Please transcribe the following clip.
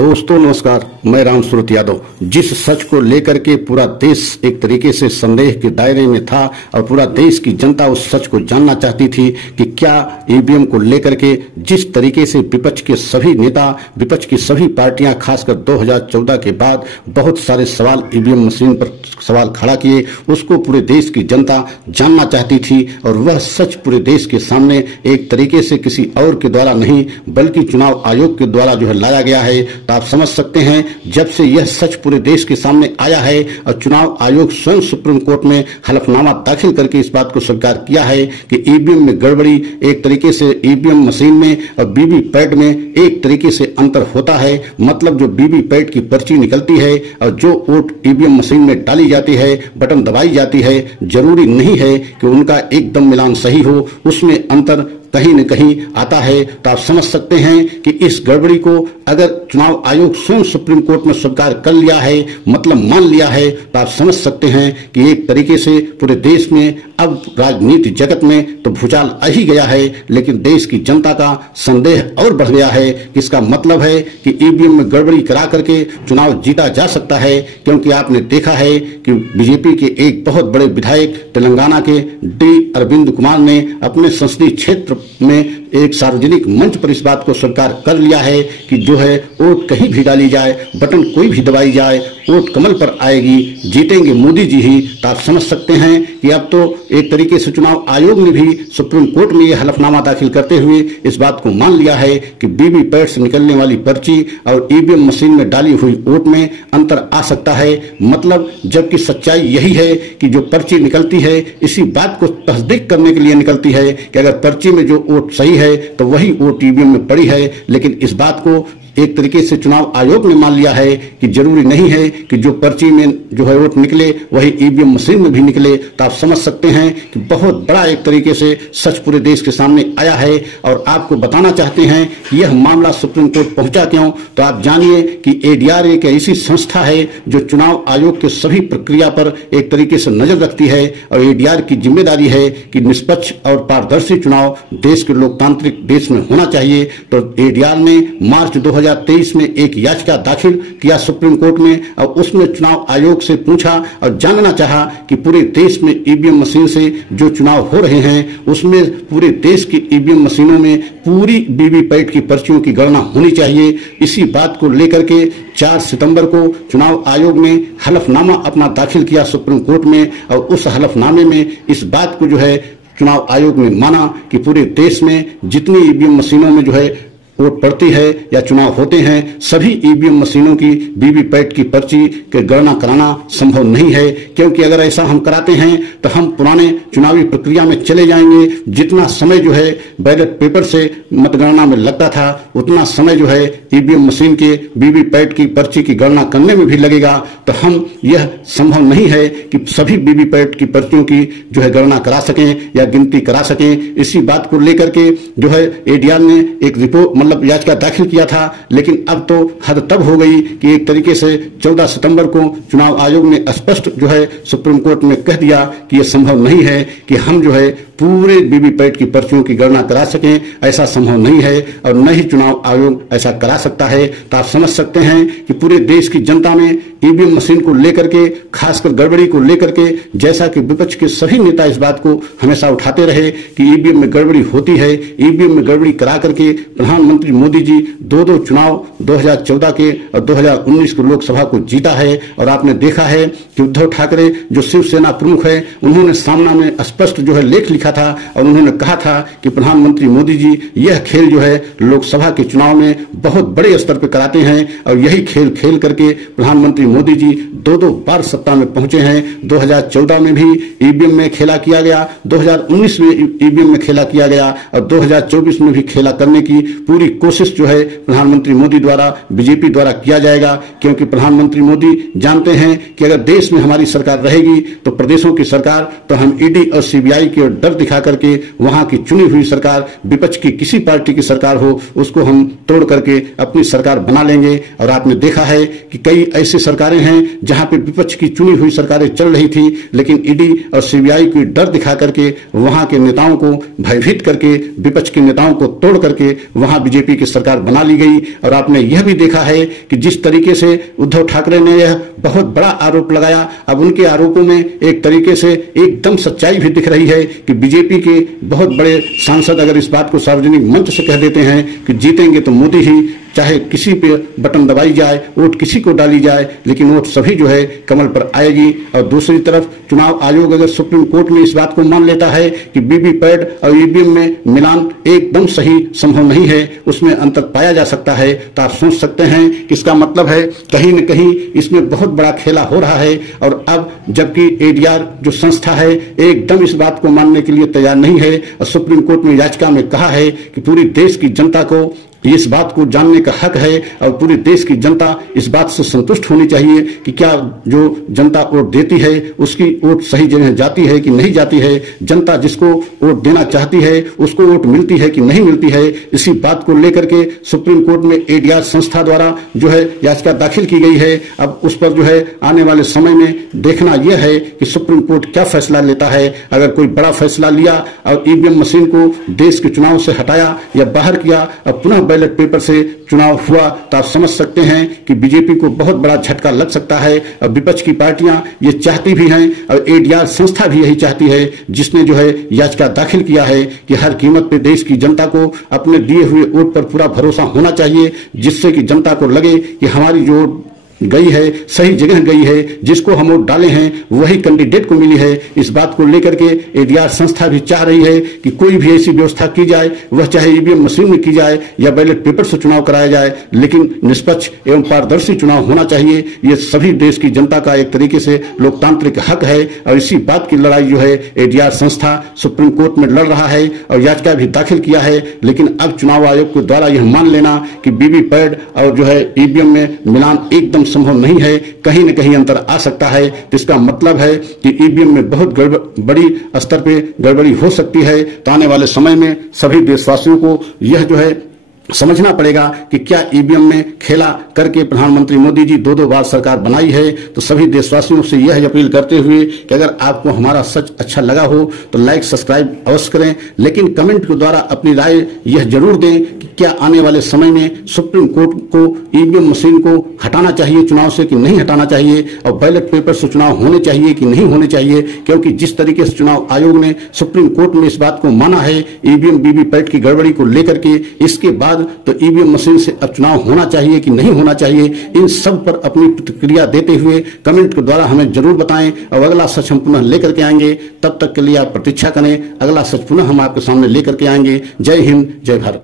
दोस्तों नमस्कार, मैं राम सूरत यादव। जिस सच को लेकर के पूरा देश एक तरीके से संदेह के दायरे में था और पूरा देश की जनता उस सच को जानना चाहती थी कि क्या ईवीएम को लेकर के जिस तरीके से विपक्ष के सभी नेता, विपक्ष की सभी पार्टियां खासकर 2014 के बाद बहुत सारे सवाल ईवीएम मशीन पर सवाल खड़ा किए, उसको पूरे देश की जनता जानना चाहती थी और वह सच पूरे देश के सामने एक तरीके से किसी और के द्वारा नहीं बल्कि चुनाव आयोग के द्वारा जो है लाया गया है। तो आप समझ सकते हैं, जब से यह सच पूरे देश के सामने आया है और चुनाव आयोग स्वयं सुप्रीम कोर्ट में हलफनामा दाखिल करके इस बात को स्वीकार किया है कि ईवीएम में गड़बड़ी, एक तरीके से ईवीएम मशीन में और वीवीपैट में एक तरीके से अंतर होता है। मतलब जो वीवीपैट की पर्ची निकलती है और जो वोट ईवीएम मशीन में डाली जाती है, बटन दबाई जाती है, जरूरी नहीं है कि उनका एकदम मिलान सही हो, उसमें अंतर कहीं न कहीं आता है। तो आप समझ सकते हैं कि इस गड़बड़ी को अगर चुनाव आयोग स्वयं सुप्रीम कोर्ट में स्वीकार कर लिया है, मतलब मान लिया है, तो आप समझ सकते हैं कि एक तरीके से पूरे देश में अब राजनीति जगत में तो भूचाल आ ही गया है, लेकिन देश की जनता का संदेह और बढ़ गया है। इसका मतलब है कि ईवीएम में गड़बड़ी करा करके चुनाव जीता जा सकता है, क्योंकि आपने देखा है कि बीजेपी के एक बहुत बड़े विधायक तेलंगाना के डी अरविंद कुमार ने अपने संसदीय क्षेत्र में एक सार्वजनिक मंच पर इस बात को स्वीकार कर लिया है कि जो है वोट कहीं भी डाली जाए, बटन कोई भी दबाई जाए, वोट कमल पर आएगी, जीतेंगे मोदी जी ही। तो आप समझ सकते हैं कि अब तो एक तरीके से चुनाव आयोग ने भी सुप्रीम कोर्ट में यह हलफनामा दाखिल करते हुए इस बात को मान लिया है कि वीवीपैट से निकलने वाली पर्ची और ईवीएम मशीन में डाली हुई वोट में अंतर आ सकता है। मतलब जबकि सच्चाई यही है कि जो पर्ची निकलती है इसी बात को तस्दीक करने के लिए निकलती है कि अगर पर्ची में जो वोट सही है तो वही वोट ईवीएम में पड़ी है, लेकिन इस बात को एक तरीके से चुनाव आयोग ने मान लिया है कि जरूरी नहीं है कि जो पर्ची में जो है वोट निकले वही ईवीएम मशीन में भी निकले। तो आप समझ सकते हैं कि बहुत बड़ा एक तरीके से सच पूरे देश के सामने आया है और आपको बताना चाहते हैं कि यह मामला सुप्रीम कोर्ट पहुंचा क्यों। तो आप जानिए कि एडीआर एक ऐसी संस्था है जो चुनाव आयोग के सभी प्रक्रिया पर एक तरीके से नजर रखती है और एडीआर की जिम्मेदारी है कि निष्पक्ष और पारदर्शी चुनाव देश के लोकतांत्रिक देश में होना चाहिए। तो एडीआर ने मार्च 2023 में एक याचिका दाखिल किया सुप्रीम कोर्ट में और उसमें चुनाव आयोग से पूछा और जानना चाहा कि पूरे देश में ईवीएम मशीन से जो चुनाव हो रहे हैं उसमें पूरे देश की ईवीएम मशीनों में पूरी वीवीपैट की पर्चियों की गणना होनी चाहिए। इसी बात को लेकर के 4 सितंबर को चुनाव आयोग ने हलफनामा अपना दाखिल किया सुप्रीम कोर्ट में और उस हलफनामे में इस बात को जो है चुनाव आयोग ने माना कि पूरे देश में जितनी ईवीएम मशीनों में जो है वोट पड़ती है या चुनाव होते हैं, सभी ईवीएम मशीनों की वीवीपैट की पर्ची के गणना कराना संभव नहीं है, क्योंकि अगर ऐसा हम कराते हैं तो हम पुराने चुनावी प्रक्रिया में चले जाएंगे। जितना समय जो है बैलेट पेपर से मतगणना में लगता था उतना समय जो है ईवीएम मशीन के वीवीपैट की पर्ची की गणना करने में भी लगेगा। तो हम यह संभव नहीं है कि सभी वीवीपैट की पर्चियों की जो है गणना करा सकें या गिनती करा सकें। इसी बात को लेकर के जो है एडीआर ने एक रिपोर्ट याचिका दाखिल किया था, लेकिन अब तो हद तब हो गई कि एक तरीके से 14 सितंबर को चुनाव आयोग ने स्पष्ट जो है सुप्रीम कोर्ट में कह दिया कि यह संभव नहीं है कि हम जो है पूरे वीवीपैट की पर्चियों की गणना करा सकें। ऐसा संभव नहीं है और न ही चुनाव आयोग ऐसा करा सकता है। तो आप समझ सकते हैं कि पूरे देश की जनता में ईवीएम मशीन को लेकर के, खासकर गड़बड़ी को लेकर के, जैसा कि विपक्ष के सभी नेता इस बात को हमेशा उठाते रहे कि ईवीएम में गड़बड़ी होती है, ईवीएम में गड़बड़ी करा करके प्रधानमंत्री मोदी जी दो चुनाव 2014 के और 2019 के लोकसभा को जीता है। और आपने देखा है कि उद्धव ठाकरे जो शिवसेना प्रमुख है, उन्होंने सामना में स्पष्ट जो है लेख लिखा था और उन्होंने कहा था कि प्रधानमंत्री मोदी जी यह खेल जो है लोकसभा के चुनाव में बहुत बड़े स्तर पर कराते हैं और यही खेल खेल करके प्रधानमंत्री मोदी जी दो बार सत्ता में पहुंचे हैं। 2014 में भी ईवीएम में खेला किया गया, 2019 में ईवीएम में खेला किया गया और 2024 में भी खेला करने की पूरी कोशिश जो है प्रधानमंत्री मोदी द्वारा, बीजेपी द्वारा किया जाएगा। क्योंकि प्रधानमंत्री मोदी जानते हैं कि अगर देश में हमारी सरकार रहेगी तो प्रदेशों की सरकार, तो हम ईडी और सीबीआई के डर दिखा करके वहां की चुनी हुई सरकार, विपक्ष की किसी पार्टी की सरकार हो, उसको हम तोड़ करके अपनी सरकार बना लेंगे। और आपने देखा है कि कई ऐसी सरकारें हैं जहां पे विपक्ष की चुनी हुई सरकारें चल रही थी, लेकिन ईडी और सीबीआई की डर दिखा करके वहां के नेताओं को भयभीत करके, विपक्ष के नेताओं को तोड़ करके वहां बीजेपी की सरकार बना ली गई। और आपने यह भी देखा है कि जिस तरीके से उद्धव ठाकरे ने यह बहुत बड़ा आरोप लगाया, अब उनके आरोपों में एक तरीके से एकदम सच्चाई भी दिख रही है कि बीजेपी के बहुत बड़े सांसद अगर इस बात को सार्वजनिक मंच से कह देते हैं कि जीतेंगे तो मोदी ही, चाहे किसी पे बटन दबाई जाए, वोट किसी को डाली जाए, लेकिन वोट सभी जो है कमल पर आएगी। और दूसरी तरफ चुनाव आयोग अगर सुप्रीम कोर्ट में इस बात को मान लेता है कि वीवीपैट और ईवीएम में मिलान एकदम सही संभव नहीं है, उसमें अंतर पाया जा सकता है, तो आप सोच सकते हैं कि इसका मतलब है कहीं न कहीं इसमें बहुत बड़ा खेला हो रहा है। और अब जबकि एडीआर जो संस्था है एकदम इस बात को मानने के लिए तैयार नहीं है और सुप्रीम कोर्ट में याचिका में कहा है कि पूरी देश की जनता को इस बात को जानने का हक है और पूरे देश की जनता इस बात से संतुष्ट होनी चाहिए कि क्या जो जनता वोट देती है उसकी वोट सही जगह जाती है कि नहीं जाती है, जनता जिसको वोट देना चाहती है उसको वोट मिलती है कि नहीं मिलती है। इसी बात को लेकर के सुप्रीम कोर्ट में एडीआर संस्था द्वारा जो है याचिका दाखिल की गई है। अब उस पर जो है आने वाले समय में देखना यह है कि सुप्रीम कोर्ट क्या फैसला लेता है। अगर कोई बड़ा फैसला लिया और ईवीएम मशीन को देश के चुनाव से हटाया या बाहर किया और पुनः बैलेट पेपर से चुनाव हुआ, तो आप समझ सकते हैं कि बीजेपी को बहुत बड़ा झटका लग सकता है। और विपक्ष की पार्टियां ये चाहती भी हैं और एडीआर संस्था भी यही चाहती है, जिसने जो है याचिका दाखिल किया है कि हर कीमत पे देश की जनता को अपने दिए हुए वोट पर पूरा भरोसा होना चाहिए, जिससे कि जनता को लगे कि हमारी जो गई है सही जगह गई है, जिसको हम वोट डाले हैं वही कैंडिडेट को मिली है। इस बात को लेकर के एडीआर संस्था भी चाह रही है कि कोई भी ऐसी व्यवस्था की जाए, वह चाहे ईवीएम मशीन में की जाए या बैलेट पेपर से चुनाव कराया जाए, लेकिन निष्पक्ष एवं पारदर्शी चुनाव होना चाहिए। ये सभी देश की जनता का एक तरीके से लोकतांत्रिक हक है और इसी बात की लड़ाई जो है एडीआर संस्था सुप्रीम कोर्ट में लड़ रहा है और याचिका भी दाखिल किया है। लेकिन अब चुनाव आयोग के द्वारा यह मान लेना कि वीवीपैट और जो है ईवीएम में मिलान एकदम संभव नहीं है, कहीं न कहीं अंतर आ सकता है, तो इसका मतलब है कि ईवीएम में बहुत बड़ी स्तर पे गड़बड़ी हो सकती है। तो आने वाले समय में सभी देशवासियों को यह जो है समझना पड़ेगा कि क्या ईवीएम में खेला करके प्रधानमंत्री मोदी जी 2-2 बार सरकार बनाई है। तो सभी देशवासियों से यह अपील करते हुए कि अगर आपको हमारा सच अच्छा लगा हो तो लाइक सब्सक्राइब अवश्य करें, लेकिन कमेंट के द्वारा अपनी राय यह जरूर दें कि क्या आने वाले समय में सुप्रीम कोर्ट को ईवीएम मशीन को हटाना चाहिए चुनाव से कि नहीं हटाना चाहिए और बैलेट पेपर से चुनाव होने चाहिए कि नहीं होने चाहिए। क्योंकि जिस तरीके से चुनाव आयोग ने सुप्रीम कोर्ट में इस बात को माना है ईवीएम वीवीपैट की गड़बड़ी को लेकर के, इसके बाद तो ईवीएम मशीन से अब चुनाव होना चाहिए कि नहीं होना चाहिए, इन सब पर अपनी प्रतिक्रिया देते हुए कमेंट के द्वारा हमें जरूर बताएं और अगला सच हम पुनः लेकर के आएंगे। तब तक के लिए आप प्रतीक्षा करें, अगला सच पुनः हम आपके सामने लेकर के आएंगे। जय हिंद, जय भारत।